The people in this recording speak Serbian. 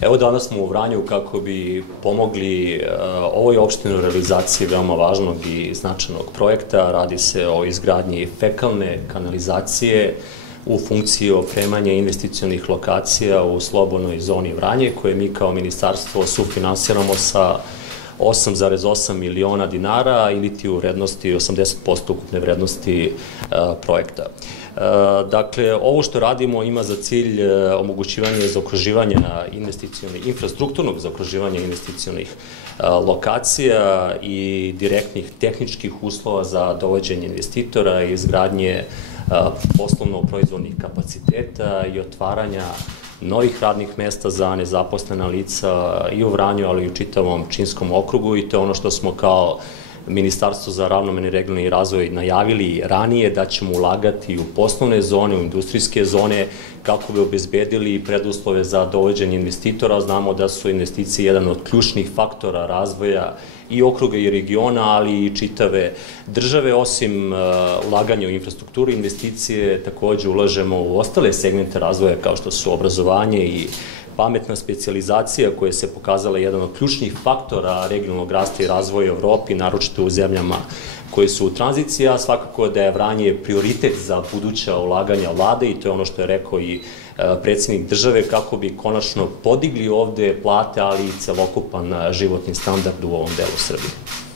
Evo danas smo u Vranju kako bi pomogli ovoj opštini u realizaciji veoma važnog i značajnog projekta. Radi se o izgradnji fekalne kanalizacije u funkciji opremanja investicionih lokacija u slobodnoj zoni Vranje, koje mi kao ministarstvo sufinansiramo sa 8,8 miliona dinara iliti u vrednosti 80% ukupne vrednosti projekta. Dakle, ovo što radimo ima za cilj omogućivanje zaokruživanja infrastrukturnog zaokruživanja investicionih lokacija i direktnih tehničkih uslova za dovođenje investitora i izgradnje poslovno-proizvodnih kapaciteta i otvaranja novih radnih mesta za nezaposlena lica i u Vranju, ali i u čitavom Pčinjskom okrugu, i to je ono što smo kao Ministarstvo za ravnomerni regionalni razvoj najavili ranije, da ćemo ulagati u poslovne zone, u industrijske zone, kako bi obezbedili preduslove za dovođenje investitora. Znamo da su investicije jedan od ključnih faktora razvoja i okruga i regiona, ali i čitave države. Osim ulaganja u infrastrukturu, investicije takođe ulažemo u ostale segmente razvoja kao što su obrazovanje i pametna specijalizacija, koja se pokazala jedan od ključnih faktora regionalnog rasta i razvoja u Evropi, naročito u zemljama koje su u tranziciji, a svakako da je Vranje prioritet za buduća ulaganja vlade, i to je ono što je rekao i predsednik države, kako bi konačno podigli ovde plate, ali i celokupan životni standard u ovom delu Srbije.